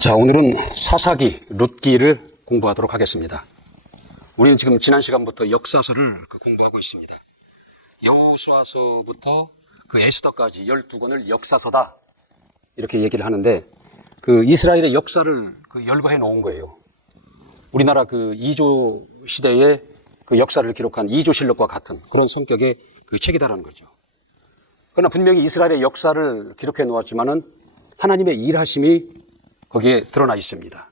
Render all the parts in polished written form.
자, 오늘은 사사기, 룻기를 공부하도록 하겠습니다. 우리는 지금 지난 시간부터 역사서를 공부하고 있습니다. 여호수아서부터 에스더까지 12권을 역사서다 이렇게 얘기를 하는데, 이스라엘의 역사를 열거해 놓은 거예요. 우리나라 이조 시대의 역사를 기록한 이조실록과 같은 그런 성격의 책이다라는 거죠. 그러나 분명히 이스라엘의 역사를 기록해 놓았지만은 하나님의 일하심이 거기에 드러나 있습니다.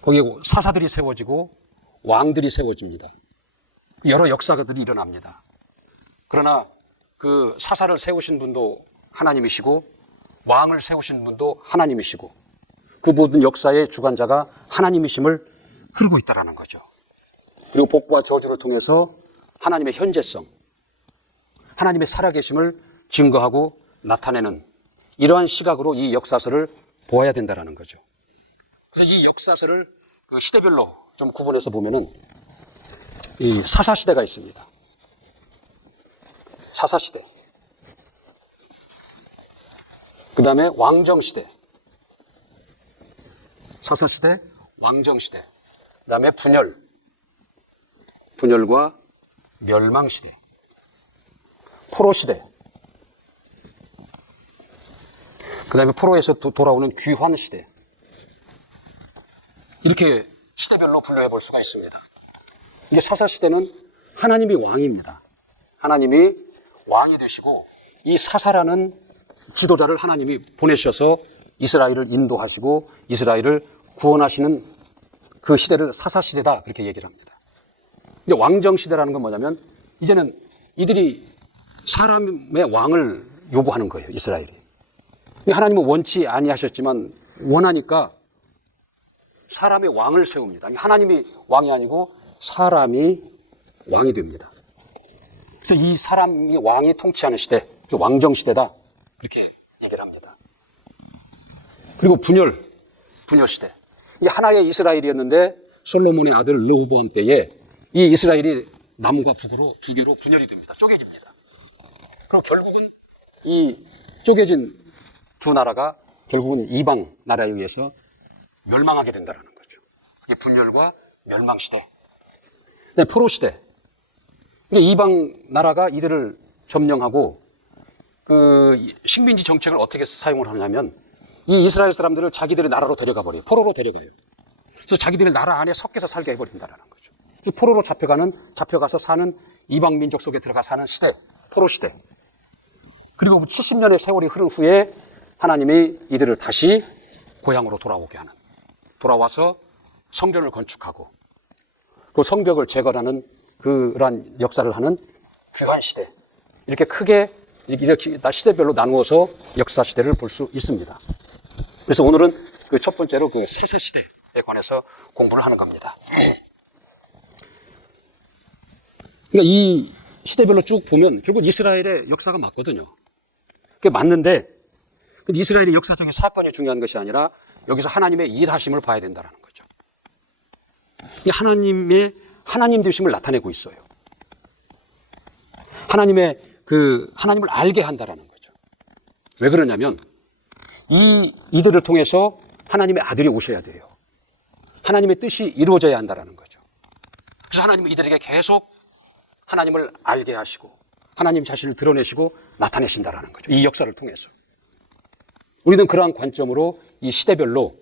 거기에 사사들이 세워지고 왕들이 세워집니다. 여러 역사들이 일어납니다. 그러나 사사를 세우신 분도 하나님이시고 왕을 세우신 분도 하나님이시고 그 모든 역사의 주관자가 하나님이심을 흐르고 있다는 거죠. 그리고 복과 저주를 통해서 하나님의 현재성, 하나님의 살아계심을 증거하고 나타내는 이러한 시각으로 이 역사서를 보아야 된다는 거죠. 그래서 이 역사서를 시대별로 좀 구분해서 보면은 이 사사시대가 있습니다. 사사시대. 그 다음에 왕정시대. 사사시대, 왕정시대. 그 다음에 분열과 멸망시대. 포로시대. 그 다음에 포로에서 돌아오는 귀환시대. 이렇게 시대별로 분류해 볼 수가 있습니다. 이게 사사시대는 하나님이 왕입니다. 하나님이 왕이 되시고 이 사사라는 지도자를 하나님이 보내셔서 이스라엘을 인도하시고 이스라엘을 구원하시는 그 시대를 사사시대다 그렇게 얘기를 합니다. 근데 왕정시대라는 건 뭐냐면 이제는 이들이 사람의 왕을 요구하는 거예요. 이스라엘이. 하나님은 원치 아니하셨지만 원하니까 사람의 왕을 세웁니다. 하나님이 왕이 아니고 사람이 왕이 됩니다. 그래서 이 사람이 왕이 통치하는 시대, 왕정시대다 이렇게 얘기를 합니다. 그리고 분열시대. 이게 하나의 이스라엘이었는데 솔로몬의 아들 르호보암 때에 이 이스라엘이 남과 북으로 두 개로 분열이 됩니다. 쪼개집니다. 그럼 결국은 이 쪼개진 두 나라가 결국은 이방 나라에 의해서 멸망하게 된다는 거죠. 이게 분열과 멸망시대. 네, 포로시대. 이방 나라가 이들을 점령하고 식민지 정책을 어떻게 사용을 하냐면 이 이스라엘 사람들을 자기들의 나라로 데려가 버려요. 포로로 데려가요. 그래서 자기들의 나라 안에 섞여서 살게 해버린다는 거죠. 포로로 잡혀가서 사는 이방 민족 속에 들어가 사는 시대, 포로시대. 그리고 70년의 세월이 흐른 후에 하나님이 이들을 다시 고향으로 돌아와서 성전을 건축하고 그 성벽을 재건하는 그러한 역사를 하는 귀환시대. 이렇게 크게 이렇게 시대별로 나누어서 역사시대를 볼 수 있습니다. 그래서 오늘은 첫 번째로 사사시대에 관해서 공부를 하는 겁니다. 그러니까 이 시대별로 쭉 보면 결국 이스라엘의 역사가 맞거든요. 그게 맞는데 근데 이스라엘의 역사적인 사건이 중요한 것이 아니라 여기서 하나님의 일하심을 봐야 된다는 거죠. 하나님 되심을 나타내고 있어요. 하나님을 알게 한다라는 거죠. 왜 그러냐면 이들을 통해서 하나님의 아들이 오셔야 돼요. 하나님의 뜻이 이루어져야 한다라는 거죠. 그래서 하나님은 이들에게 계속 하나님을 알게 하시고 하나님 자신을 드러내시고 나타내신다라는 거죠. 이 역사를 통해서. 우리는 그러한 관점으로 이 시대별로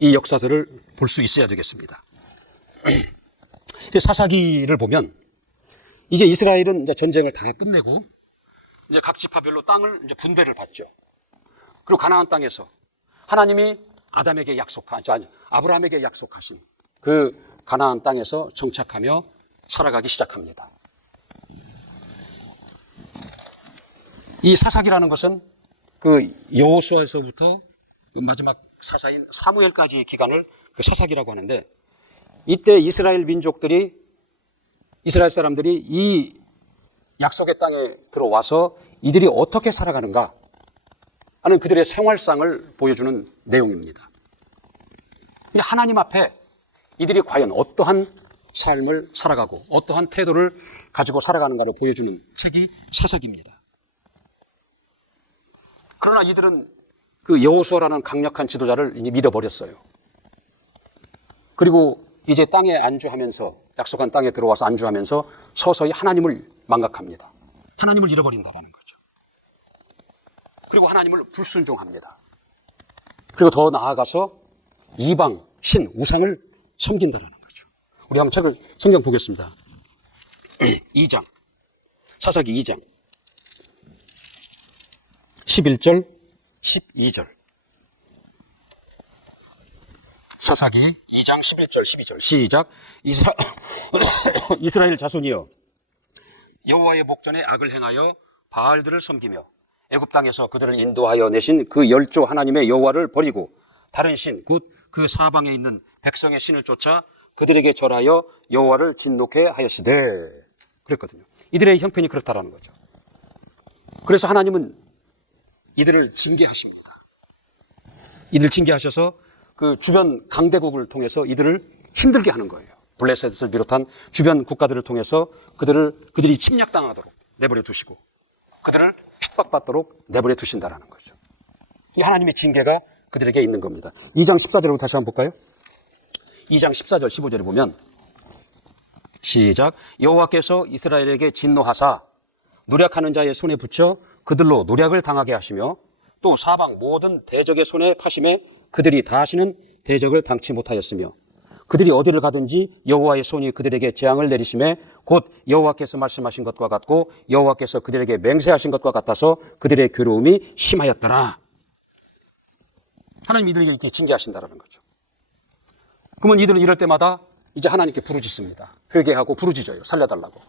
이 역사서를 볼 수 있어야 되겠습니다. 사사기를 보면 이제 이스라엘은 이제 전쟁을 다 끝내고 이제 각 지파별로 땅을 이제 분배를 받죠. 그리고 가나안 땅에서 하나님이 아브라함에게 약속하신 그 가나안 땅에서 정착하며 살아가기 시작합니다. 이 사사기라는 것은 여호수아에서부터 마지막 사사인 사무엘까지의 기간을 사사기라고 하는데 이때 이스라엘 사람들이 이 약속의 땅에 들어와서 이들이 어떻게 살아가는가 하는 그들의 생활상을 보여주는 내용입니다. 하나님 앞에 이들이 과연 어떠한 삶을 살아가고 어떠한 태도를 가지고 살아가는가를 보여주는 책이 사사기입니다. 그러나 이들은 그 여호수아라는 강력한 지도자를 이제 믿어버렸어요. 그리고 이제 땅에 안주하면서, 약속한 땅에 들어와서 안주하면서 서서히 하나님을 망각합니다. 하나님을 잃어버린다는 거죠. 그리고 하나님을 불순종합니다. 그리고 더 나아가서 이방, 신, 우상을 섬긴다는 거죠. 우리 한번 책을, 성경 보겠습니다. 2장, 사사기 2장 11절 12절. 사사기 2장 11절 12절 시작. 이스라엘 자손이여, 여호와의 목전에 악을 행하여 바알들을 섬기며 애굽 땅에서 그들을 인도하여 내신 그 열조 하나님의 여호와를 버리고 다른 신, 곧 그 사방에 있는 백성의 신을 쫓아 그들에게 절하여 여호와를 진노케 하였으되, 그랬거든요. 이들의 형편이 그렇다라는 거죠. 그래서 하나님은 이들을 징계하십니다. 이들 징계하셔서 그 주변 강대국을 통해서 이들을 힘들게 하는 거예요. 블레셋을 비롯한 주변 국가들을 통해서 그들이 침략당하도록 내버려 두시고 그들을 핍박받도록 내버려 두신다라는 거죠. 이 하나님의 징계가 그들에게 있는 겁니다. 2장 14절로 다시 한번 볼까요? 2장 14절 15절에 보면 시작. 여호와께서 이스라엘에게 진노하사 노략하는 자의 손에 붙여 그들로 노략을 당하게 하시며 또 사방 모든 대적의 손에 파심에 그들이 다시는 대적을 당치 못하였으며 그들이 어디를 가든지 여호와의 손이 그들에게 재앙을 내리심에 곧 여호와께서 말씀하신 것과 같고 여호와께서 그들에게 맹세하신 것과 같아서 그들의 괴로움이 심하였더라. 하나님 이들에게 이렇게 징계하신다라는 거죠. 그러면 이들은 이럴 때마다 이제 하나님께 부르짖습니다. 회개하고 부르짖어요. 살려달라고.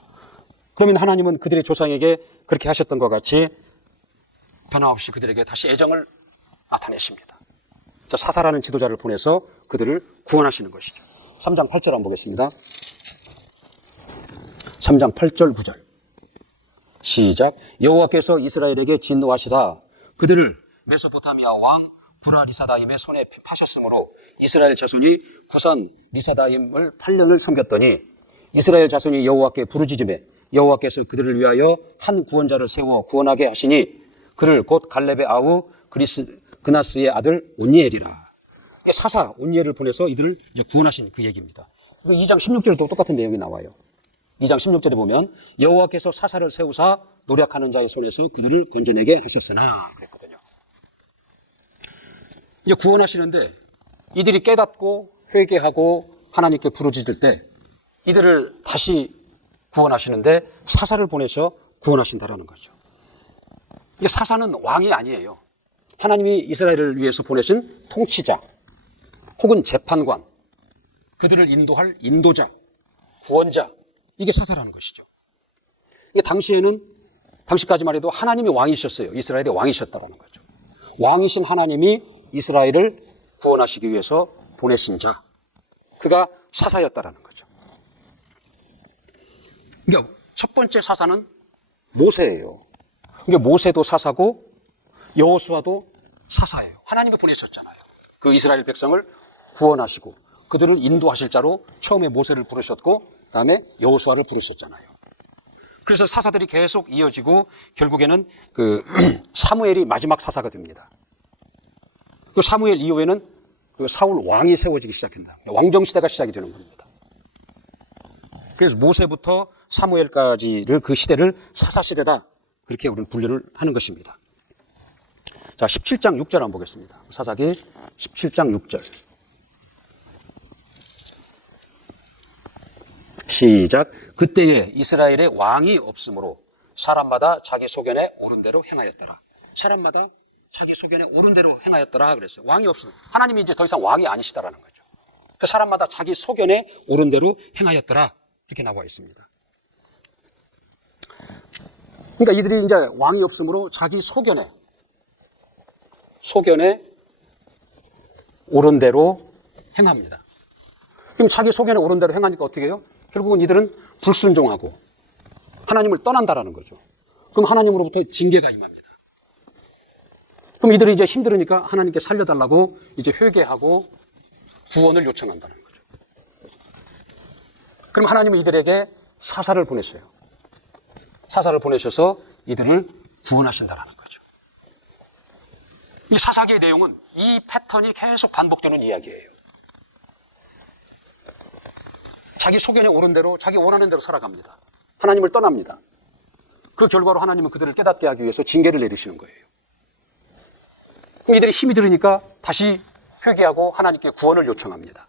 그러면 하나님은 그들의 조상에게 그렇게 하셨던 것 같이 변함없이 그들에게 다시 애정을 나타내십니다. 자, 사사라는 지도자를 보내서 그들을 구원하시는 것이죠. 3장 8절 한번 보겠습니다. 3장 8절 9절 시작. 여호와께서 이스라엘에게 진노하시다 그들을 메소포타미아 왕 브라리사다임의 손에 파셨으므로 이스라엘 자손이 구산 리사다임을 8년을 섬겼더니 이스라엘 자손이 여호와께 부르짖음에 여호와께서 그들을 위하여 한 구원자를 세워 구원하게 하시니 그를 곧 갈렙의 아우 그나스의 아들 온니엘이라. 사사 온니엘을 보내서 이들을 이제 구원하신 그 얘기입니다. 2장 16절에도 똑같은 내용이 나와요. 2장 16절에 보면 여호와께서 사사를 세우사 노략하는 자의 손에서 그들을 건져내게 하셨으나 그랬거든요. 이제 구원하시는데 이들이 깨닫고 회개하고 하나님께 부르짖을 때 이들을 다시 구원하시는데 사사를 보내서 구원하신다라는 거죠. 이게 사사는 왕이 아니에요. 하나님이 이스라엘을 위해서 보내신 통치자 혹은 재판관, 그들을 인도할 인도자, 구원자, 이게 사사라는 것이죠. 이게 당시까지만 해도 하나님이 왕이셨어요. 이스라엘의 왕이셨다라는 거죠. 왕이신 하나님이 이스라엘을 구원하시기 위해서 보내신 자, 그가 사사였다라는 거죠. 그러니까 첫 번째 사사는 모세예요. 그러니까 모세도 사사고 여호수아도 사사예요. 하나님이 보내셨잖아요. 그 이스라엘 백성을 구원하시고 그들을 인도하실 자로 처음에 모세를 부르셨고 그다음에 여호수아를 부르셨잖아요. 그래서 사사들이 계속 이어지고 결국에는 그 사무엘이 마지막 사사가 됩니다. 그 사무엘 이후에는 그 사울 왕이 세워지기 시작한다. 왕정 시대가 시작이 되는 겁니다. 그래서 모세부터 사무엘까지를 그 시대를 사사 시대다. 그렇게 우리는 분류를 하는 것입니다. 자, 17장 6절 한번 보겠습니다. 사사기 17장 6절. 시작. 그때에 이스라엘에 왕이 없으므로 사람마다 자기 소견에 옳은 대로 행하였더라. 사람마다 자기 소견에 옳은 대로 행하였더라 그랬어요. 왕이 없으면 하나님이 이제 더 이상 왕이 아니시다라는 거죠. 그 사람마다 자기 소견에 옳은 대로 행하였더라 이렇게 나와 있습니다. 그러니까 이들이 이제 왕이 없으므로 자기 소견에 옳은 대로 행합니다. 그럼 자기 소견에 옳은 대로 행하니까 어떻게 해요? 결국은 이들은 불순종하고 하나님을 떠난다라는 거죠. 그럼 하나님으로부터 징계가 임합니다. 그럼 이들이 이제 힘들으니까 하나님께 살려달라고 이제 회개하고 구원을 요청한다는 거죠. 그럼 하나님은 이들에게 사사를 보냈어요. 사사를 보내셔서 이들을 구원하신다는 거죠. 이 사사기의 내용은 이 패턴이 계속 반복되는 이야기예요. 자기 소견에 오른 대로 자기 원하는 대로 살아갑니다. 하나님을 떠납니다. 그 결과로 하나님은 그들을 깨닫게 하기 위해서 징계를 내리시는 거예요. 이들이 힘이 들으니까 다시 회개하고 하나님께 구원을 요청합니다.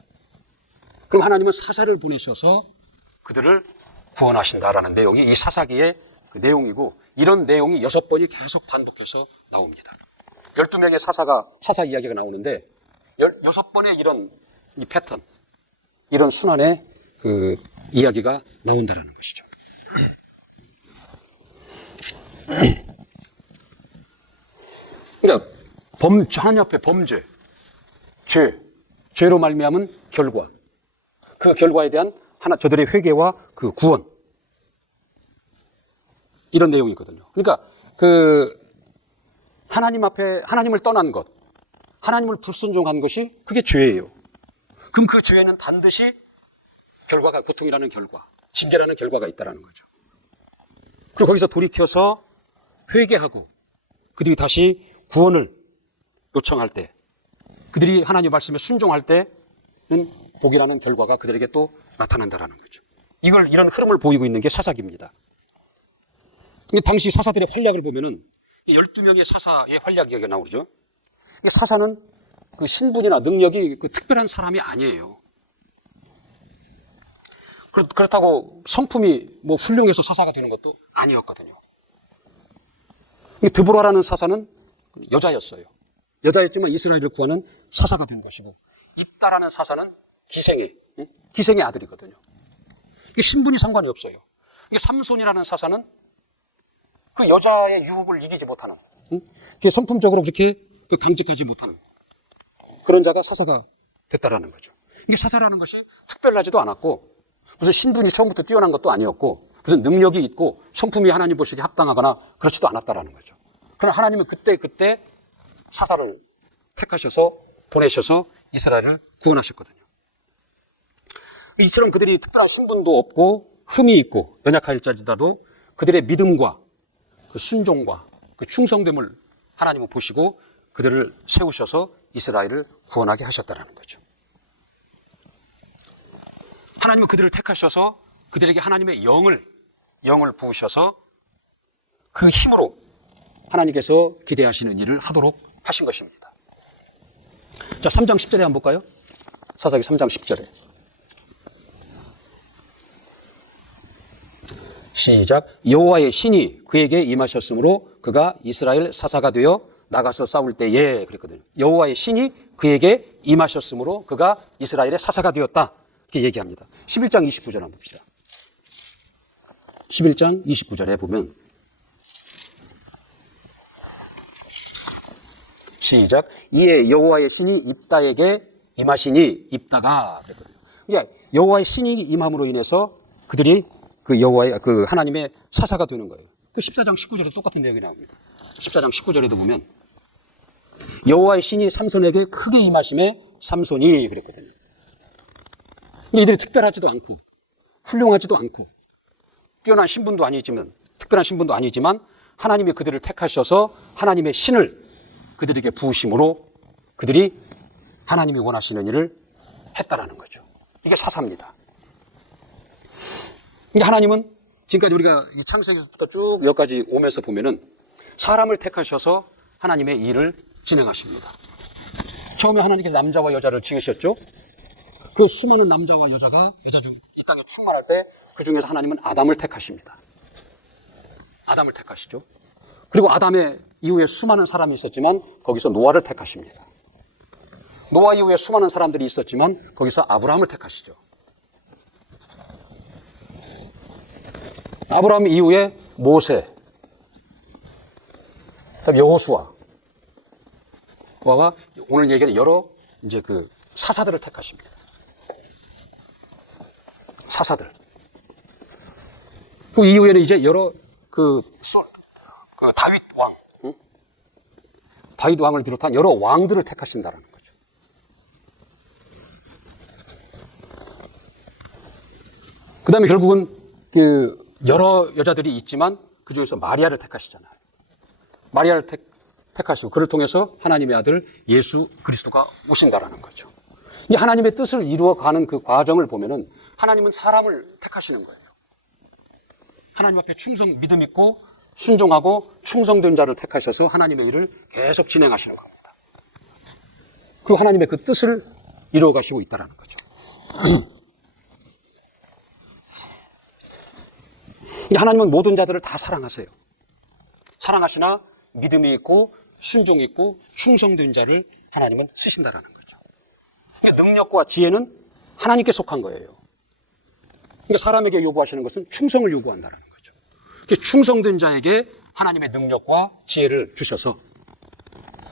그럼 하나님은 사사를 보내셔서 그들을 구원하신다라는 내용이 이 사사기의 그 내용이고, 이런 내용이 6번이 계속 반복해서 나옵니다. 12명의 사사 이야기가 나오는데 6번의 이런 이 패턴, 이런 순환의 그 이야기가 나온다라는 것이죠. 그러니까 하나님 앞에 범죄, 죄로 말미암은 결과, 그 결과에 대한 저들의 회개와 그 구원, 이런 내용이거든요. 그러니까 그 하나님 앞에 하나님을 떠난 것, 하나님을 불순종한 것이 그게 죄예요. 그럼 그 죄에는 반드시 결과가, 고통이라는 결과, 징계라는 결과가 있다는 거죠. 그리고 거기서 돌이켜서 회개하고 그들이 다시 구원을 요청할 때, 그들이 하나님의 말씀에 순종할 때는 복이라는 결과가 그들에게 또 나타난다는 거죠. 이런 흐름을 보이고 있는 게 사사기입니다. 당시 사사들의 활약을 보면은 12명의 사사의 활약 이야기가 나오죠. 사사는 그 신분이나 능력이 그 특별한 사람이 아니에요. 그렇다고 성품이 뭐 훌륭해서 사사가 되는 것도 아니었거든요. 드보라라는 사사는 여자였어요. 여자였지만 이스라엘을 구하는 사사가 된 것이고, 입다라는 사사는 기생의 아들이거든요. 이게 신분이 상관이 없어요. 이게 삼손이라는 사사는 그 여자의 유혹을 이기지 못하는, 성품적으로 그렇게 강직하지 못하는 그런 자가 사사가 됐다라는 거죠. 이게 사사라는 것이 특별하지도 않았고, 무슨 신분이 처음부터 뛰어난 것도 아니었고, 무슨 능력이 있고 성품이 하나님 보시기에 합당하거나 그렇지도 않았다라는 거죠. 그러나 하나님은 그때 사사를 택하셔서 보내셔서 이스라엘을 구원하셨거든요. 이처럼 그들이 특별한 신분도 없고 흠이 있고 연약할지라도 그들의 믿음과 그 순종과 그 충성됨을 하나님은 보시고 그들을 세우셔서 이스라엘을 구원하게 하셨다는 거죠. 하나님은 그들을 택하셔서 그들에게 하나님의 영을 부으셔서 그 힘으로 하나님께서 기대하시는 일을 하도록 하신 것입니다. 자, 3장 10절에 한번 볼까요? 사사기 3장 10절에. 시작. 여호와의 신이 그에게 임하셨으므로 그가 이스라엘 사사가 되어 나가서 싸울 때에, 그랬거든요. 여호와의 신이 그에게 임하셨으므로 그가 이스라엘의 사사가 되었다, 이렇게 얘기합니다. 11장 29절 한번 봅시다. 11장 29절에 보면 시작. 이에 여호와의 신이 입다에게 임하시니, 입다가 그랬거든요. 그러니까 여호와의 신이 임함으로 인해서 그들이 그 여호와의 그 하나님의 사사가 되는 거예요. 그 14장 19절에 똑같은 내용이 나옵니다. 14장 19절에도 보면 여호와의 신이 삼손에게 크게 임하심에 삼손이 그랬거든요. 이들이 특별하지도 않고 훌륭하지도 않고 뛰어난 신분도 아니지만, 특별한 신분도 아니지만 하나님이 그들을 택하셔서 하나님의 신을 그들에게 부으심으로 그들이 하나님이 원하시는 일을 했다라는 거죠. 이게 사사입니다. 하나님은 지금까지 우리가 창세기부터 쭉 여기까지 오면서 보면은 사람을 택하셔서 하나님의 일을 진행하십니다. 처음에 하나님께서 남자와 여자를 지으셨죠. 그 수많은 남자와 여자가 이 땅에 충만할 때 그 중에서 하나님은 아담을 택하십니다. 아담을 택하시죠. 그리고 아담의 이후에 수많은 사람이 있었지만 거기서 노아를 택하십니다. 노아 이후에 수많은 사람들이 있었지만 거기서 아브라함을 택하시죠. 아브라함 이후에 모세, 그다음에 여호수아가 오늘 얘기하는 여러 이제 그 사사들을 택하십니다. 사사들. 그 이후에는 이제 여러 다윗 왕, 다윗 왕을 비롯한 여러 왕들을 택하신다는 거죠. 그 다음에 결국은 그 여러 여자들이 있지만 그 중에서 마리아를 택하시잖아요. 마리아를 택하시고 그를 통해서 하나님의 아들 예수 그리스도가 오신다라는 거죠. 이 하나님의 뜻을 이루어가는 그 과정을 보면은 하나님은 사람을 택하시는 거예요. 하나님 앞에 믿음 있고 순종하고 충성된 자를 택하셔서 하나님의 일을 계속 진행하시는 겁니다. 그 하나님의 그 뜻을 이루어가시고 있다는 거죠. 하나님은 모든 자들을 다 사랑하세요. 사랑하시나 믿음이 있고 순종이 있고 충성된 자를 하나님은 쓰신다는 거죠. 능력과 지혜는 하나님께 속한 거예요. 그러니까 사람에게 요구하시는 것은 충성을 요구한다는 거죠. 충성된 자에게 하나님의 능력과 지혜를 주셔서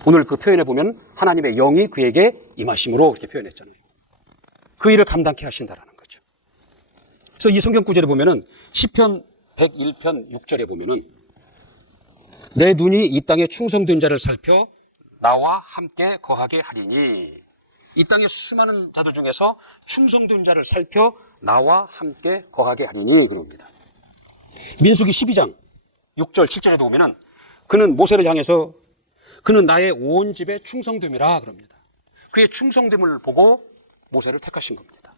오늘 그 표현에 보면 하나님의 영이 그에게 임하심으로 이렇게 표현했잖아요. 그 일을 감당케 하신다는 거죠. 그래서 이 성경 구절에 보면은 시편 101편 6절에 보면은 내 눈이 이 땅에 충성된 자를 살펴 나와 함께 거하게 하리니, 이 땅에 수많은 자들 중에서 충성된 자를 살펴 나와 함께 거하게 하리니 그럽니다. 민수기 12장 6절 7절에도 보면은 그는 모세를 향해서 그는 나의 온 집에 충성됨이라 그럽니다. 그의 충성됨을 보고 모세를 택하신 겁니다.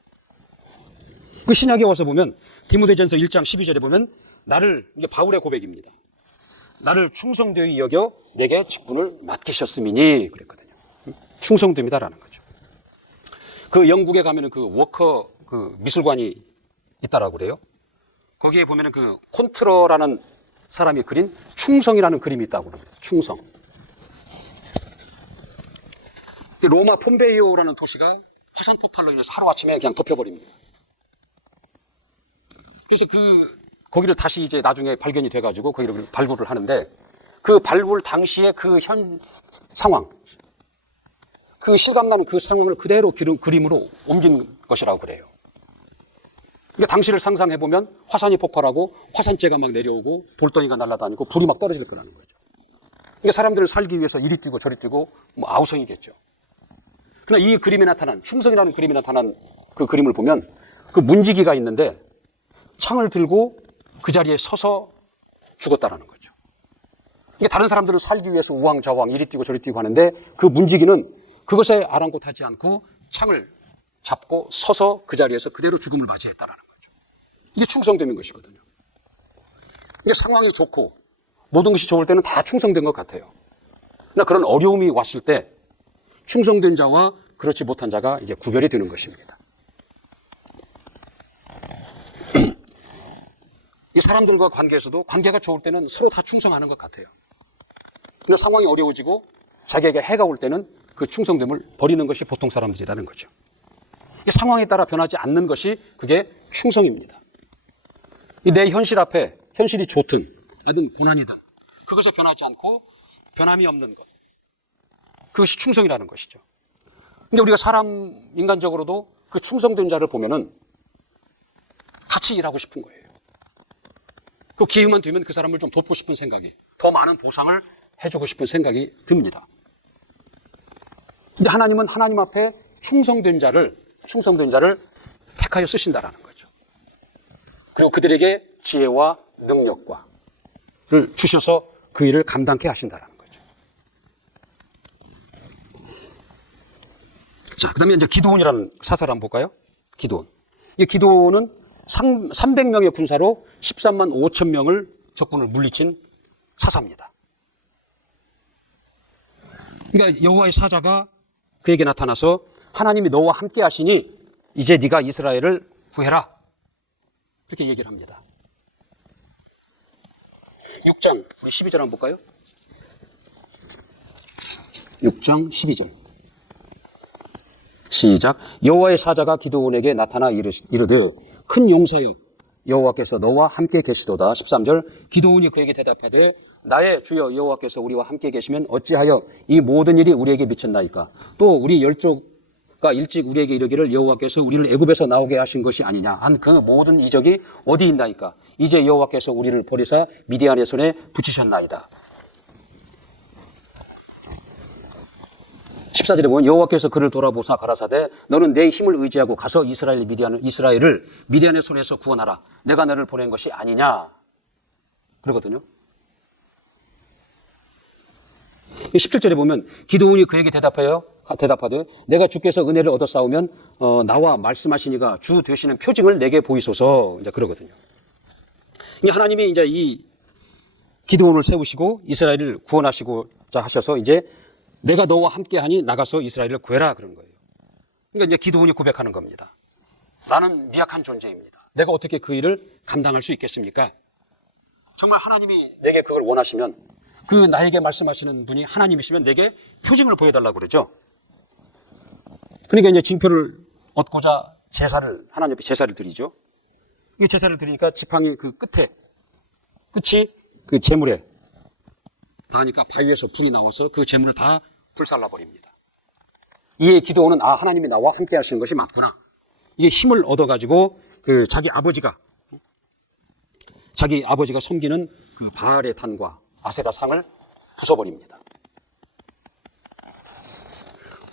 그 신약에 와서 보면 디모데전서 1장 12절에 보면 나를, 이게 바울의 고백입니다. 나를 충성되이 여겨 내게 직분을 맡기셨음이니 그랬거든요. 충성됨이다라는 거죠. 그 영국에 가면은 그 워커 그 미술관이 있다라고 그래요. 거기에 보면은 그 콘트러라는 사람이 그린 충성이라는 그림이 있다고 그럽니다. 충성. 로마 폼베이오라는 도시가 화산 폭발로 인해서 하루아침에 그냥 덮여버립니다. 그래서 거기를 다시 이제 나중에 발견이 돼가지고 거기를 발굴을 하는데 그 발굴 당시의 그 현 상황, 그 실감나는 그 상황을 그대로 그림으로 옮긴 것이라고 그래요. 그러니까 당시를 상상해보면 화산이 폭발하고 화산재가 막 내려오고 돌덩이가 날아다니고 불이 막 떨어질 거라는 거죠. 그러니까 사람들을 살기 위해서 이리 뛰고 저리 뛰고 뭐 아우성이겠죠. 그러나 이 그림에 나타난, 충성이라는 그림에 나타난 그 그림을 보면 그 문지기가 있는데 창을 들고 그 자리에 서서 죽었다라는 거죠. 이게 다른 사람들은 살기 위해서 우왕좌왕 이리 뛰고 저리 뛰고 하는데 그 문지기는 그것에 아랑곳하지 않고 창을 잡고 서서 그 자리에서 그대로 죽음을 맞이했다라는 거죠. 이게 충성됨인 것이거든요. 이게 상황이 좋고 모든 것이 좋을 때는 다 충성된 것 같아요. 그러나 그런 어려움이 왔을 때 충성된 자와 그렇지 못한 자가 이제 구별이 되는 것입니다. 이 사람들과 관계에서도 관계가 좋을 때는 서로 다 충성하는 것 같아요. 그러나 상황이 어려워지고 자기에게 해가 올 때는 그 충성됨을 버리는 것이 보통 사람들이라는 거죠. 상황에 따라 변하지 않는 것이 그게 충성입니다. 내 현실 앞에 현실이 좋든 아든 고난이든 그것에 변하지 않고 변함이 없는 것, 그것이 충성이라는 것이죠. 근데 우리가 인간적으로도 그 충성된 자를 보면은 같이 일하고 싶은 거예요. 그 기회만 되면 그 사람을 좀 돕고 싶은 생각이, 더 많은 보상을 해주고 싶은 생각이 듭니다. 근데 하나님은 하나님 앞에 충성된 자를 택하여 쓰신다라는 거죠. 그리고 그들에게 지혜와 능력과를 주셔서 그 일을 감당케 하신다라는 거죠. 자, 그 다음에 이제 기드온이라는 사사를 한번 볼까요? 기드온. 이 기드온은 300명의 군사로 13만 5천 명을 적군을 물리친 사사입니다. 그러니까 여호와의 사자가 그에게 나타나서 하나님이 너와 함께 하시니 이제 네가 이스라엘을 구해라. 그렇게 얘기를 합니다. 6장, 우리 12절 한번 볼까요? 6장 12절. 시작. 여호와의 사자가 기드온에게 나타나 이르되 큰 용사여 여호와께서 너와 함께 계시도다. 13절. 기드온이 그에게 대답하되 나의 주여 여호와께서 우리와 함께 계시면 어찌하여 이 모든 일이 우리에게 미쳤나이까. 또 우리 열조가 일찍 우리에게 이르기를 여호와께서 우리를 애굽에서 나오게 하신 것이 아니냐 한 그 모든 이적이 어디 있나이까. 이제 여호와께서 우리를 버리사 미디안의 손에 붙이셨나이다. 14절에 보면 여호와께서 그를 돌아보사 가라사대 너는 내 힘을 의지하고 가서 이스라엘을 미디안의 손에서 구원하라. 내가 너를 보낸 것이 아니냐. 그러거든요. 17절에 보면 기드온이 그에게 대답하되 내가 주께서 은혜를 얻어 싸우면 나와 말씀하시니가 주 되시는 표징을 내게 보이소서. 이제 그러거든요. 하나님이 이제 이 기드온을 세우시고 이스라엘을 구원하시고자 하셔서 이제 내가 너와 함께하니 나가서 이스라엘을 구해라 그런 거예요. 그러니까 이제 기드온이 고백하는 겁니다. 나는 미약한 존재입니다. 내가 어떻게 그 일을 감당할 수 있겠습니까? 정말 하나님이 내게 그걸 원하시면 그 나에게 말씀하시는 분이 하나님이시면 내게 표징을 보여달라고 그러죠. 그러니까 이제 징표를 얻고자 하나님 앞에 제사를 드리죠. 이 제사를 드리니까 지팡이 그 끝이 그 재물에 닿으니까 바위에서 불이 나와서 그 재물을 다 불살라 버립니다. 이에 기드온은 하나님이 나와 함께 하시는 것이 맞구나. 이제 힘을 얻어가지고 그 자기 아버지가 섬기는 그 바알의 단과 아세라 상을 부숴버립니다.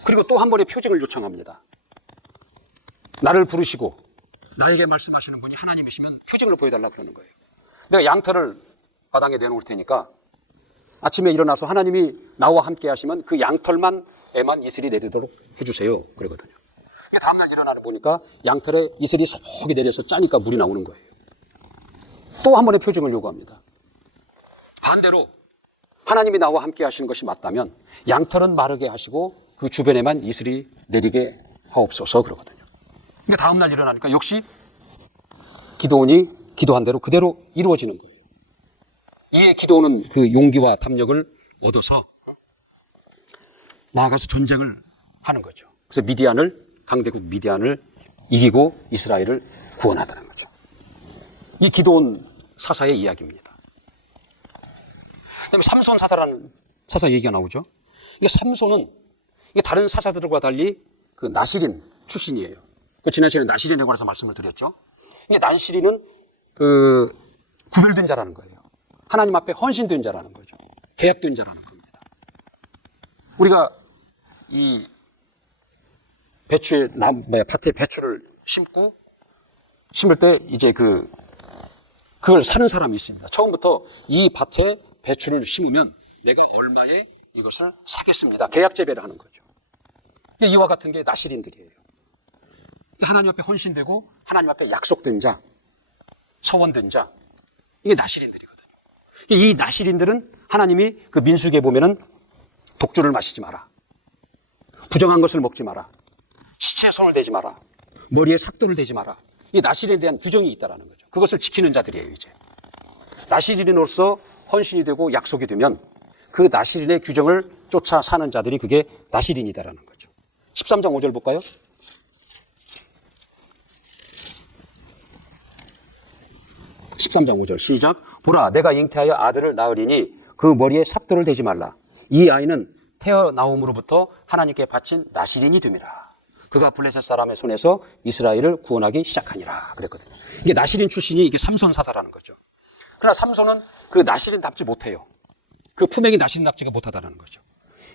그리고 또 한 번의 표징을 요청합니다. 나를 부르시고 나에게 말씀하시는 분이 하나님이시면 표징을 보여달라고 그러는 거예요. 내가 양털을 바닥에 내놓을 테니까 아침에 일어나서 하나님이 나와 함께 하시면 그 양털만에만 이슬이 내리도록 해주세요. 그러거든요. 다음날 일어나서 보니까 양털에 이슬이 소복이 내려서 짜니까 물이 나오는 거예요. 또 한 번의 표징을 요구합니다. 반대로 하나님이 나와 함께 하시는 것이 맞다면 양털은 마르게 하시고 그 주변에만 이슬이 내리게 하옵소서 그러거든요. 그러니까 다음날 일어나니까 역시 기드온이 기도한 대로 그대로 이루어지는 거예요. 이에 기드온은 그 용기와 담력을 얻어서 나아가서 전쟁을 하는 거죠. 그래서 강대국 미디안을 이기고 이스라엘을 구원하다는 거죠. 이 기드온 사사의 이야기입니다. 그다음에 삼손 사사라는 사사 얘기가 나오죠. 이게 삼손은 이게 다른 사사들과 달리 그 나시린 출신이에요. 그 지난 시간에 나시린에 관해서 말씀을 드렸죠. 이게 나시린은 그 구별된 자라는 거예요. 하나님 앞에 헌신된 자라는 거죠. 계약된 자라는 겁니다. 우리가 이 밭에 배추를 심을 때 이제 그걸 사는 사람이 있습니다. 처음부터 이 밭에 배추를 심으면 내가 얼마에 이것을 사겠습니다. 계약 재배를 하는 거죠. 이와 같은 게 나시린들이에요. 하나님 앞에 헌신되고 하나님 앞에 약속된 자, 서원된 자, 이게 나시린들이거든요. 이 나시린들은 하나님이 그 민수기에 보면은 독주를 마시지 마라, 부정한 것을 먹지 마라, 시체에 손을 대지 마라, 머리에 삭도를 대지 마라, 이 나시린에 대한 규정이 있다라는 거죠. 그것을 지키는 자들이에요. 이제 나시린으로서 헌신이 되고 약속이 되면 그 나시린의 규정을 쫓아 사는 자들이 그게 나시린이다라는 거죠. 13장 5절 볼까요? 13장 5절 시작. 보라, 내가 잉태하여 아들을 낳으리니 그 머리에 삭도를 대지 말라. 이 아이는 태어나옴으로부터 하나님께 바친 나시린이 됨이라. 그가 블레셋 사람의 손에서 이스라엘을 구원하기 시작하니라 그랬거든요. 이게 나시린 출신이 이게 삼손 사사라는 거죠. 그러나 삼손은 그 나시린답지 못해요. 그 품행이 나시린답지가 못하다는 거죠.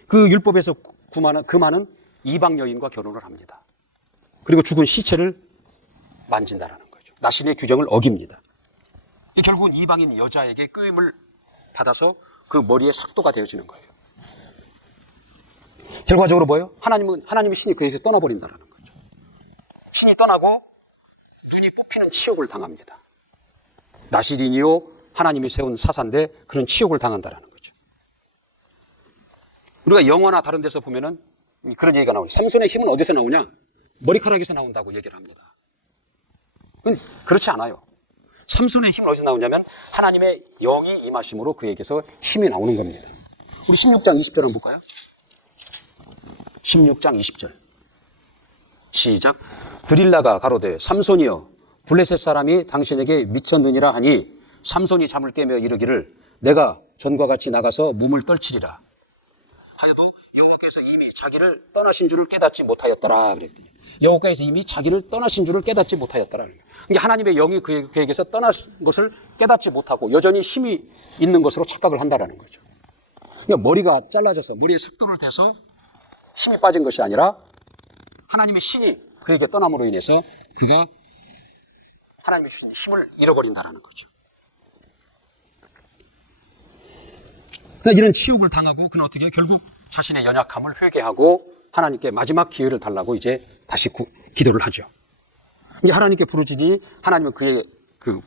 그 율법에서 그 많은 이방 여인과 결혼을 합니다. 그리고 죽은 시체를 만진다라는 거죠. 나시린의 규정을 어깁니다. 결국은 이방인 여자에게 끄임을 받아서 그 머리에 삭도가 되어지는 거예요. 결과적으로 뭐예요? 하나님의 신이 그에게서 떠나버린다는 거죠. 신이 떠나고 눈이 뽑히는 치욕을 당합니다. 나시린이요 하나님이 세운 사사인데 그런 치욕을 당한다는 거죠. 우리가 영화나 다른 데서 보면은 그런 얘기가 나오죠. 삼손의 힘은 어디서 나오냐? 머리카락에서 나온다고 얘기를 합니다. 그렇지 않아요. 삼손의 힘은 어디서 나오냐면 하나님의 영이 임하심으로 그에게서 힘이 나오는 겁니다. 우리 16장 20절 한번 볼까요? 16장 20절 시작. 드릴라가 가로되 삼손이여 블레셋 사람이 당신에게 미쳤느니라 하니 삼손이 잠을 깨며 이르기를 내가 전과 같이 나가서 몸을 떨치리라 하여도 여호와께서 이미 자기를 떠나신 줄을 깨닫지 못하였더라 그랬더니 여호와께서 이미 자기를 떠나신 줄을 깨닫지 못하였더라. 그러니까 하나님의 영이 그에게서 떠나신 것을 깨닫지 못하고 여전히 힘이 있는 것으로 착각을 한다라는 거죠. 그러니까 머리가 잘라져서 머리에 삭도를 대서 힘이 빠진 것이 아니라 하나님의 신이 그에게 떠남으로 인해서 그가 하나님의 힘을 잃어버린다는 거죠. 그러니까 이런 치욕을 당하고 그는 어떻게 결국 자신의 연약함을 회개하고 하나님께 마지막 기회를 달라고 이제 다시 기도를 하죠. 이제 하나님께 부르짖으니 하나님은 그의 그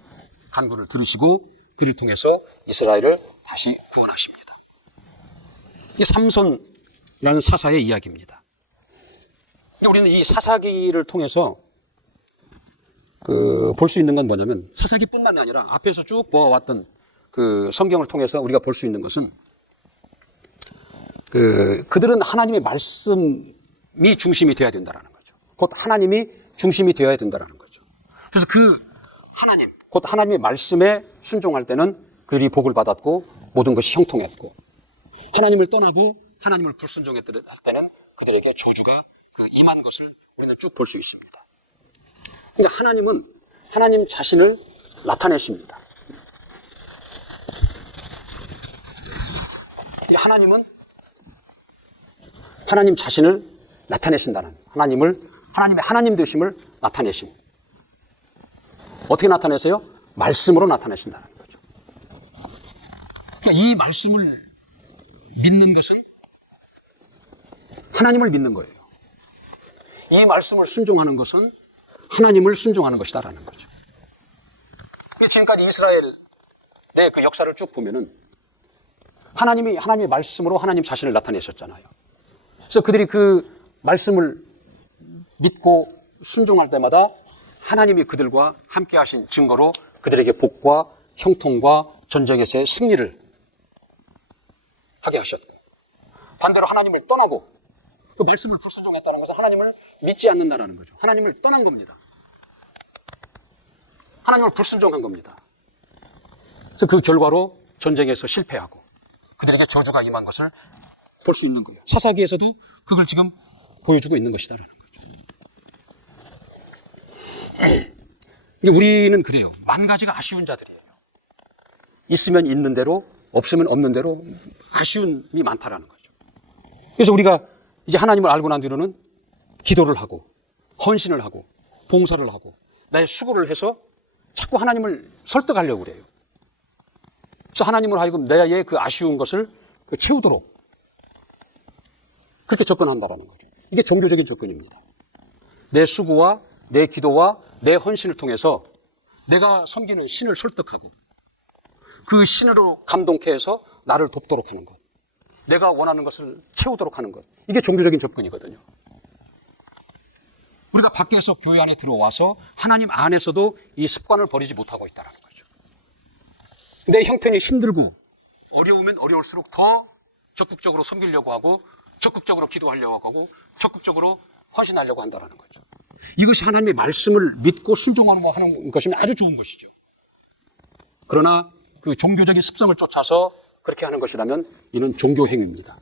간구를 들으시고 그를 통해서 이스라엘을 다시 구원하십니다. 이 삼손이라는 사사의 이야기입니다. 근데 우리는 이 사사기를 통해서 볼 수 있는 건 뭐냐면 사사기뿐만이 아니라 앞에서 쭉 보아왔던 그 성경을 통해서 우리가 볼 수 있는 것은 그들은 하나님의 말씀이 중심이 되어야 된다는 거죠. 곧 하나님이 중심이 되어야 된다는 거죠. 그래서 그 하나님, 곧 하나님의 말씀에 순종할 때는 그들이 복을 받았고 모든 것이 형통했고 하나님을 떠나고 하나님을 불순종했을 때는 그들에게 저주가 임한 것을 우리는 쭉 볼 수 있습니다. 그러니까 하나님은 하나님 자신을 나타내십니다. 하나님은 하나님 자신을 나타내신다는 하나님의 하나님 되심을 나타내십니다. 어떻게 나타내세요? 말씀으로 나타내신다는 거죠. 그러니까 이 말씀을 믿는 것은 하나님을 믿는 거예요. 이 말씀을 순종하는 것은 하나님을 순종하는 것이다라는 거죠. 지금까지 이스라엘의 그 역사를 쭉 보면은 하나님의 말씀으로 하나님 자신을 나타내셨잖아요. 그래서 그들이 그 말씀을 믿고 순종할 때마다 하나님이 그들과 함께 하신 증거로 그들에게 복과 형통과 전쟁에서의 승리를 하게 하셨고 반대로 하나님을 떠나고 그 말씀을 불순종했다는 것은 하나님을 믿지 않는다는 거죠. 하나님을 떠난 겁니다. 하나님을 불순종한 겁니다. 그래서 그 결과로 전쟁에서 실패하고 그들에게 저주가 임한 것을 볼 수 있는 거예요. 사사기에서도 그걸 지금 보여주고 있는 것이다라는 거죠. 우리는 그래요. 만 가지가 아쉬운 자들이에요. 있으면 있는 대로, 없으면 없는 대로 아쉬움이 많다라는 거죠. 그래서 우리가 이제 하나님을 알고 난 뒤로는 기도를 하고, 헌신을 하고, 봉사를 하고, 나의 수고를 해서 자꾸 하나님을 설득하려고 그래요. 그래서 하나님을 하여금 나의 그 아쉬운 것을 채우도록 그렇게 접근한다는 거죠. 이게 종교적인 접근입니다. 내 수고와 내 기도와 내 헌신을 통해서 내가 섬기는 신을 설득하고 그 신으로 감동케 해서 나를 돕도록 하는 것. 내가 원하는 것을 채우도록 하는 것. 이게 종교적인 접근이거든요. 우리가 밖에서 교회 안에 들어와서 하나님 안에서도 이 습관을 버리지 못하고 있다는 거죠. 내 형편이 힘들고 어려우면 어려울수록 더 적극적으로 섬기려고 하고 적극적으로 기도하려고 하고 적극적으로 헌신하려고 한다는 거죠. 이것이 하나님의 말씀을 믿고 순종하는 것이면 아주 좋은 것이죠. 그러나 그 종교적인 습성을 쫓아서 그렇게 하는 것이라면 이는 종교 행위입니다.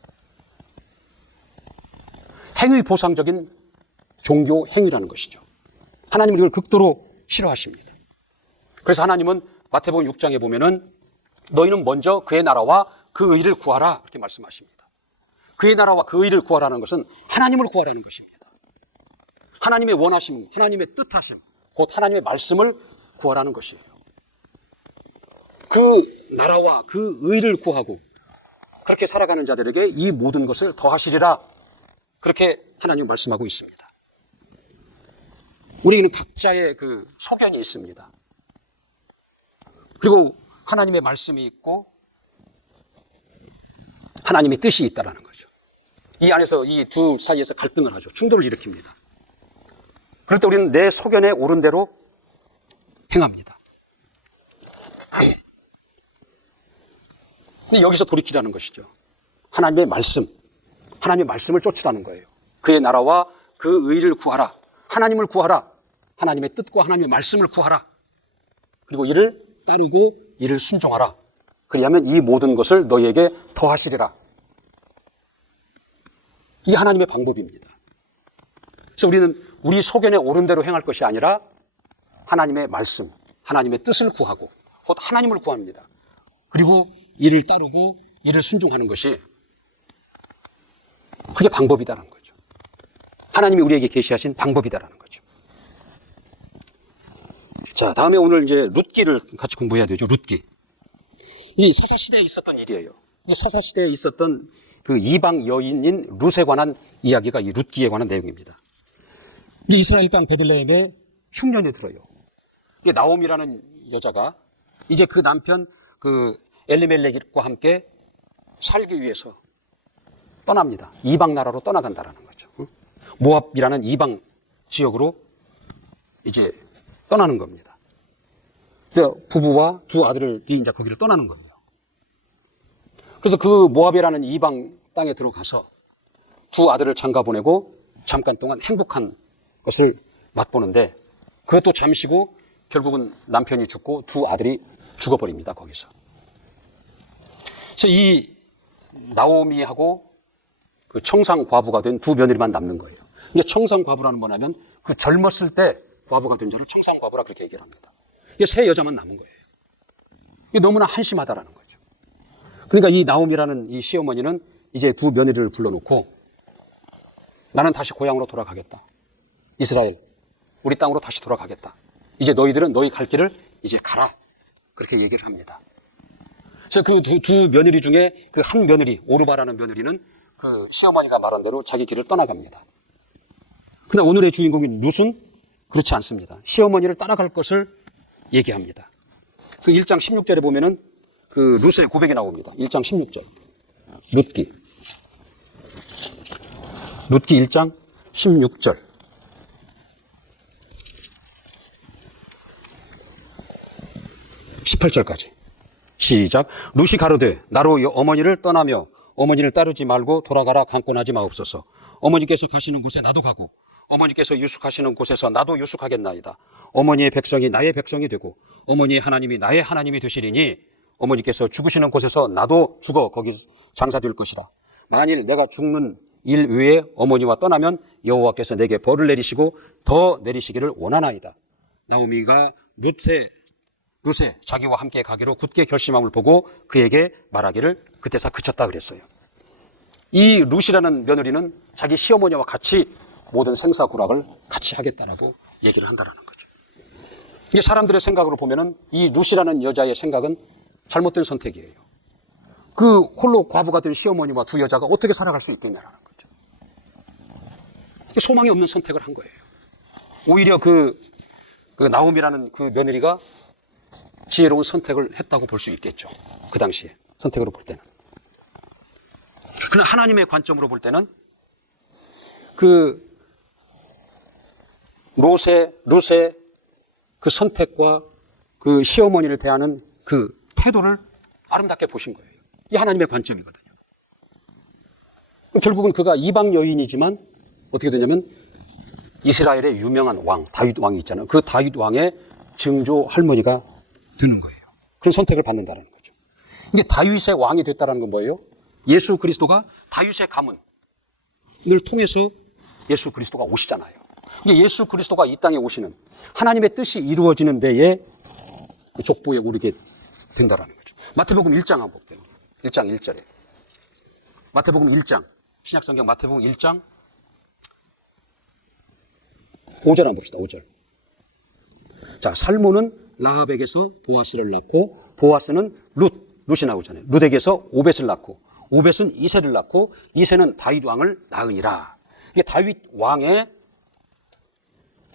행위 보상적인 종교 행위라는 것이죠. 하나님은 이걸 극도로 싫어하십니다. 그래서 하나님은 마태복음 6장에 보면은 너희는 먼저 그의 나라와 그 의를 구하라 이렇게 말씀하십니다. 그의 나라와 그 의를 구하라는 것은 하나님을 구하라는 것입니다. 하나님의 원하심, 하나님의 뜻하심, 곧 하나님의 말씀을 구하라는 것이에요. 그 나라와 그 의를 구하고 그렇게 살아가는 자들에게 이 모든 것을 더하시리라 그렇게 하나님 말씀하고 있습니다. 우리는 각자의 그 소견이 있습니다. 그리고 하나님의 말씀이 있고 하나님의 뜻이 있다는 거죠. 이 안에서 이 두 사이에서 갈등을 하죠. 충돌을 일으킵니다. 그럴 때 우리는 내 소견에 옳은 대로 행합니다. 근데 여기서 돌이키라는 것이죠. 하나님의 말씀을 쫓으라는 거예요. 그의 나라와 그 의를 구하라. 하나님을 구하라. 하나님의 뜻과 하나님의 말씀을 구하라. 그리고 이를 따르고 이를 순종하라. 그리하면 이 모든 것을 너희에게 더하시리라. 이게 하나님의 방법입니다. 그래서 우리는 우리 소견에 옳은 대로 행할 것이 아니라 하나님의 말씀, 하나님의 뜻을 구하고 곧 하나님을 구합니다. 그리고 이를 따르고 이를 순종하는 것이 그게 방법이다라는 거죠. 하나님이 우리에게 계시하신 방법이다라는 거죠. 자, 다음에 오늘 이제 룻기를 같이 공부해야 되죠. 룻기. 이 사사시대에 있었던 일이에요. 사사시대에 있었던 그 이방 여인인 룻에 관한 이야기가 이 룻기에 관한 내용입니다. 이스라엘 땅 베들레헴에 흉년이 들어요. 나옴이라는 여자가 이제 그 남편 그 엘리멜렉과 함께 살기 위해서 떠납니다. 이방 나라로 떠나간다라는 거죠. 모압이라는 이방 지역으로 이제 떠나는 겁니다. 그래서 부부와 두 아들들이 이제 거기를 떠나는 거예요. 그래서 그 모압이라는 이방 땅에 들어가서 두 아들을 장가 보내고 잠깐 동안 행복한 것을 맛보는데 그것도 잠시고 결국은 남편이 죽고 두 아들이 죽어버립니다. 거기서. 그래서 이 나오미하고 그 청상 과부가 된 두 며느리만 남는 거예요. 근데 청상 과부라는 뭐냐면 그 젊었을 때 과부가 된 자를 청상 과부라 그렇게 얘기를 합니다. 이게 세 여자만 남은 거예요. 이게 너무나 한심하다라는 거죠. 그러니까 이 나오미라는 이 시어머니는 이제 두 며느리를 불러놓고 나는 다시 고향으로 돌아가겠다. 이스라엘, 우리 땅으로 다시 돌아가겠다. 이제 너희들은 너희 갈 길을 이제 가라. 그렇게 얘기를 합니다. 그래서 그 두 며느리 중에 그 한 며느리, 오르바라는 며느리는 그 시어머니가 말한 대로 자기 길을 떠나갑니다. 그러나 오늘의 주인공인 룻은 그렇지 않습니다. 시어머니를 따라갈 것을 얘기합니다. 그 1장 16절에 보면은 그 룻의 고백이 나옵니다. 1장 16절. 룻기 1장 16절. 18절까지. 시작. 룻이 가로되 나로 어머니를 떠나며 어머니를 따르지 말고 돌아가라 강권하지 마옵소서. 어머니께서 가시는 곳에 나도 가고 어머니께서 유숙하시는 곳에서 나도 유숙하겠나이다. 어머니의 백성이 나의 백성이 되고 어머니의 하나님이 나의 하나님이 되시리니 어머니께서 죽으시는 곳에서 나도 죽어 거기 장사될 것이라. 만일 내가 죽는 일 외에 어머니와 떠나면 여호와께서 내게 벌을 내리시고 더 내리시기를 원하나이다. 나오미가 룻에 자기와 함께 가기로 굳게 결심함을 보고 그에게 말하기를 그때서 그쳤다 그랬어요. 이 룻이라는 며느리는 자기 시어머니와 같이 모든 생사구락을 같이 하겠다라고 얘기를 한다는 거죠. 이게 사람들의 생각으로 보면은 이 룻이라는 여자의 생각은 잘못된 선택이에요. 그 홀로 과부가 된 시어머니와 두 여자가 어떻게 살아갈 수 있겠냐라는 거죠. 소망이 없는 선택을 한 거예요. 오히려 그 나옴이라는 그 며느리가 지혜로운 선택을 했다고 볼 수 있겠죠. 그 당시에 선택으로 볼 때는. 그러나 하나님의 관점으로 볼 때는 그 룻의 그 선택과 그 시어머니를 대하는 그 태도를 아름답게 보신 거예요. 이 하나님의 관점이거든요. 결국은 그가 이방 여인이지만 어떻게 되냐면 이스라엘의 유명한 왕, 다윗 왕이 있잖아요. 그 다윗 왕의 증조 할머니가 되는 거예요. 그런 선택을 받는다는 거죠. 이게 다윗의 왕이 됐다는 건 뭐예요? 예수 그리스도가 다윗의 가문을 통해서 예수 그리스도가 오시잖아요. 이게 예수 그리스도가 이 땅에 오시는 하나님의 뜻이 이루어지는 데에 족보에 오르게 된다는 거죠. 마태복음 1장 한번 볼게요. 1장 1절에. 마태복음 1장, 신약성경 마태복음 1장 5절 한번 봅시다. 5절. 자, 살모는 라합에게서 보아스를 낳고 보아스는 룻이 나오잖아요. 룻에게서 오벳을 낳고 오벳은 이새를 낳고 이새는 다윗 왕을 낳으니라. 이게 다윗 왕의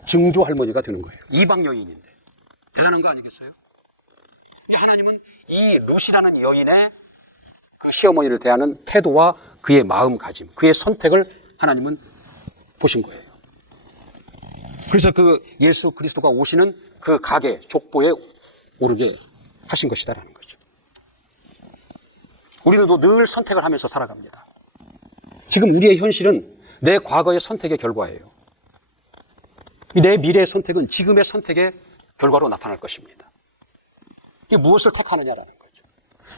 증조 할머니가 되는 거예요. 이방 여인인데 대단한 거 아니겠어요? 하나님은 이 룻이라는 여인의 그 시어머니를 대하는 태도와 그의 마음가짐, 그의 선택을 하나님은 보신 거예요. 그래서 그 예수 그리스도가 오시는 그 가게, 족보에 오르게 하신 것이다라는 거죠. 우리는 늘 선택을 하면서 살아갑니다. 지금 우리의 현실은 내 과거의 선택의 결과예요. 내 미래의 선택은 지금의 선택의 결과로 나타날 것입니다. 이게 무엇을 택하느냐라는 거죠.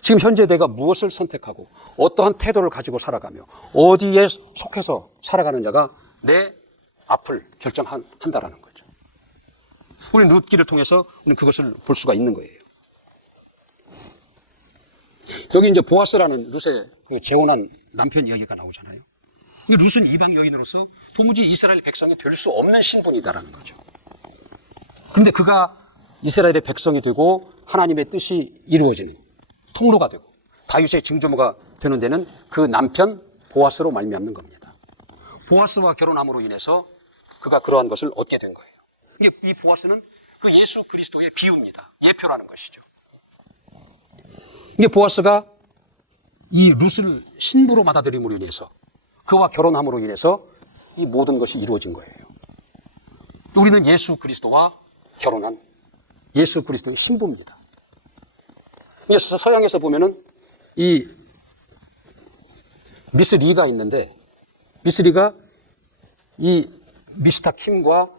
지금 현재 내가 무엇을 선택하고 어떠한 태도를 가지고 살아가며 어디에 속해서 살아가느냐가 내 앞을 결정한다라는 거죠. 우리는 룻기를 통해서 우리는 그것을 볼 수가 있는 거예요. 여기 이제 보아스라는 룻의 그 재혼한 남편 이야기가 나오잖아요. 룻은 이방 여인으로서 도무지 이스라엘 백성이 될 수 없는 신분이다라는 거죠. 그런데 그가 이스라엘의 백성이 되고 하나님의 뜻이 이루어지는 통로가 되고 다윗의 증조모가 되는 데는 그 남편 보아스로 말미암는 겁니다. 보아스와 결혼함으로 인해서 그가 그러한 것을 얻게 된 거예요. 이게 이 보아스는 그 예수 그리스도의 비유입니다. 예표라는 것이죠. 이게 보아스가 이 룻을 신부로 받아들임으로 인해서 그와 결혼함으로 인해서 이 모든 것이 이루어진 거예요. 우리는 예수 그리스도와 결혼한 예수 그리스도의 신부입니다. 그래서 서양에서 보면은 이 미스 리가 있는데 미스 리가 이 미스터 킴과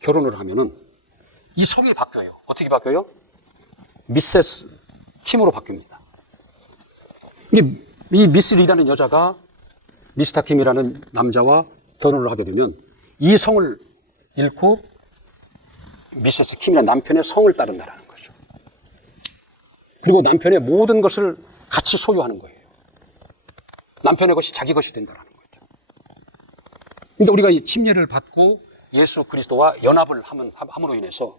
결혼을 하면은 이 성이 바뀌어요. 어떻게 바뀌어요? 미세스 킴으로 바뀝니다. 이 미스 리라는 여자가 미스터 킴이라는 남자와 결혼을 하게 되면 이 성을 잃고 미세스 킴이라는 남편의 성을 따른다는 거죠. 그리고 남편의 모든 것을 같이 소유하는 거예요. 남편의 것이 자기 것이 된다는 거죠. 그러니까 우리가 이 침례를 받고 예수 그리스도와 연합을 함으로 인해서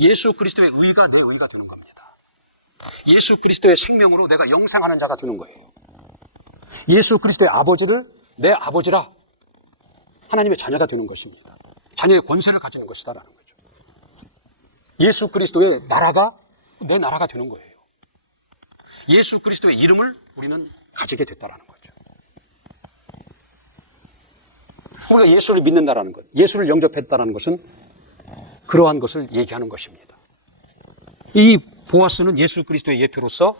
예수 그리스도의 의가 내 의가 되는 겁니다. 예수 그리스도의 생명으로 내가 영생하는 자가 되는 거예요. 예수 그리스도의 아버지를 내 아버지라 하나님의 자녀가 되는 것입니다. 자녀의 권세를 가지는 것이다라는 거죠. 예수 그리스도의 나라가 내 나라가 되는 거예요. 예수 그리스도의 이름을 우리는 가지게 됐다라는 거죠. 우리가 예수를 믿는다라는 것, 예수를 영접했다라는 것은 그러한 것을 얘기하는 것입니다. 이 보아스는 예수 그리스도의 예표로서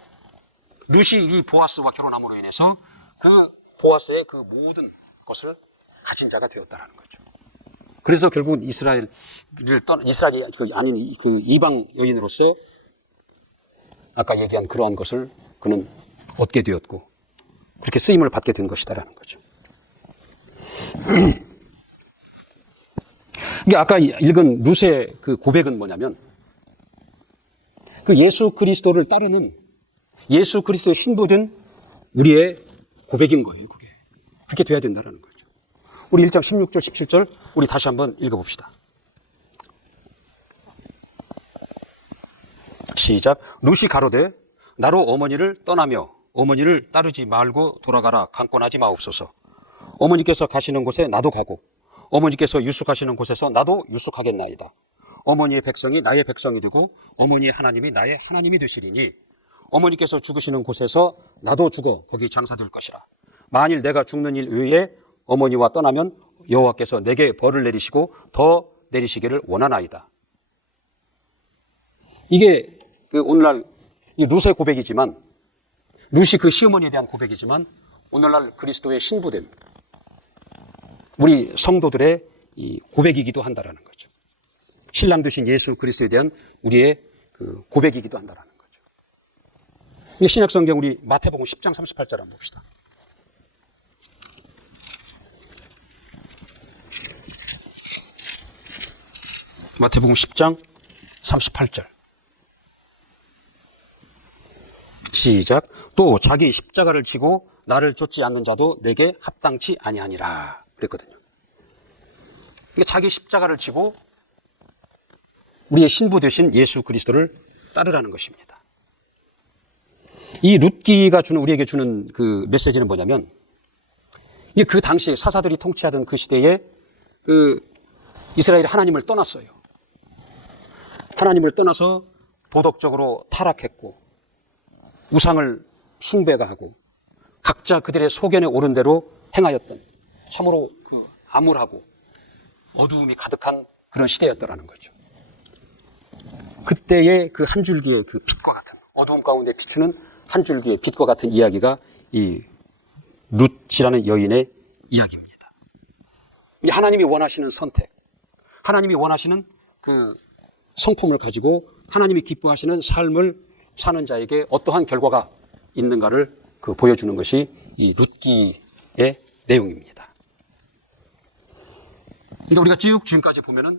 룻이 이 보아스와 결혼함으로 인해서 그 보아스의 그 모든 것을 가진 자가 되었다라는 거죠. 그래서 결국은 이스라엘이 아닌 그 이방 여인으로서 아까 얘기한 그러한 것을 그는 얻게 되었고 그렇게 쓰임을 받게 된 것이다라는 거죠. 이게 아까 읽은 룻의 그 고백은 뭐냐면 그 예수 그리스도를 따르는 예수 그리스도의 신부된 우리의 고백인 거예요. 그게 그렇게 돼야 된다는 거죠. 우리 1장 16절 17절 우리 다시 한번 읽어봅시다. 시작. 룻이 가로되 나로 어머니를 떠나며 어머니를 따르지 말고 돌아가라. 강권하지 마옵소서. 어머니께서 가시는 곳에 나도 가고 어머니께서 유숙하시는 곳에서 나도 유숙하겠나이다. 어머니의 백성이 나의 백성이 되고 어머니의 하나님이 나의 하나님이 되시리니 어머니께서 죽으시는 곳에서 나도 죽어 거기 장사될 것이라. 만일 내가 죽는 일 외에 어머니와 떠나면 여호와께서 내게 벌을 내리시고 더 내리시기를 원하나이다. 이게 그 오늘날 이 룻의 고백이지만 룻이 그 시어머니에 대한 고백이지만 오늘날 그리스도의 신부된 우리 성도들의 이 고백이기도 한다라는 거죠. 신랑 되신 예수 그리스도에 대한 우리의 그 고백이기도 한다라는 거죠. 신약 성경 우리 마태복음 10장 38절 한번 봅시다. 마태복음 10장 38절. 시작. 또 자기 십자가를 지고 나를 쫓지 않는 자도 내게 합당치 아니하니라 그랬거든요. 그러니까 자기 십자가를 지고 우리의 신부 되신 예수 그리스도를 따르라는 것입니다. 이 룻기가 우리에게 주는 그 메시지는 뭐냐면 이게 그 당시에 사사들이 통치하던 그 시대에 그 이스라엘이 하나님을 떠났어요. 하나님을 떠나서 도덕적으로 타락했고 우상을 숭배하고 각자 그들의 소견에 오른 대로 행하였던 참으로 그 암울하고 어두움이 가득한 그런 시대였더라는 거죠. 그때의 그 한 줄기의 그 빛과 같은 어두움 가운데 비추는 한 줄기의 빛과 같은 이야기가 이 룻이라는 여인의 이야기입니다. 이 하나님이 원하시는 선택, 하나님이 원하시는 그 성품을 가지고 하나님이 기뻐하시는 삶을 사는 자에게 어떠한 결과가 있는가를 그 보여주는 것이 이 룻기의 내용입니다. 그러니까 우리가 쭉 지금까지 보면은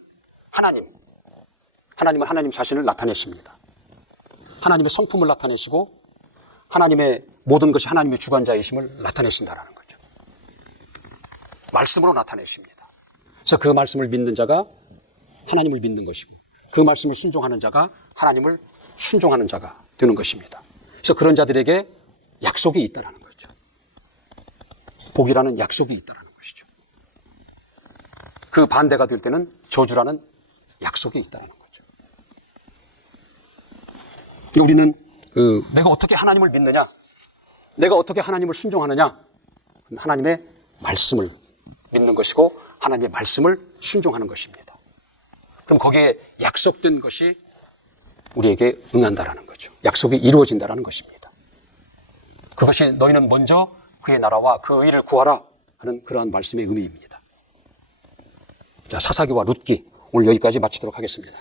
하나님은 하나님 자신을 나타내십니다. 하나님의 성품을 나타내시고 하나님의 모든 것이 하나님의 주관자이심을 나타내신다라는 거죠. 말씀으로 나타내십니다. 그래서 그 말씀을 믿는 자가 하나님을 믿는 것이고 그 말씀을 순종하는 자가 하나님을 순종하는 자가 되는 것입니다. 그래서 그런 자들에게 약속이 있다는 거죠. 복이라는 약속이 있다는 것이죠. 그 반대가 될 때는 저주라는 약속이 있다는 거죠. 우리는 내가 어떻게 하나님을 믿느냐, 내가 어떻게 하나님을 순종하느냐, 하나님의 말씀을 믿는 것이고 하나님의 말씀을 순종하는 것입니다. 그럼 거기에 약속된 것이 우리에게 응한다라는 거죠. 약속이 이루어진다라는 것입니다. 그것이 너희는 먼저 그의 나라와 그 의를 구하라 하는 그러한 말씀의 의미입니다. 자, 사사기와 룻기 오늘 여기까지 마치도록 하겠습니다.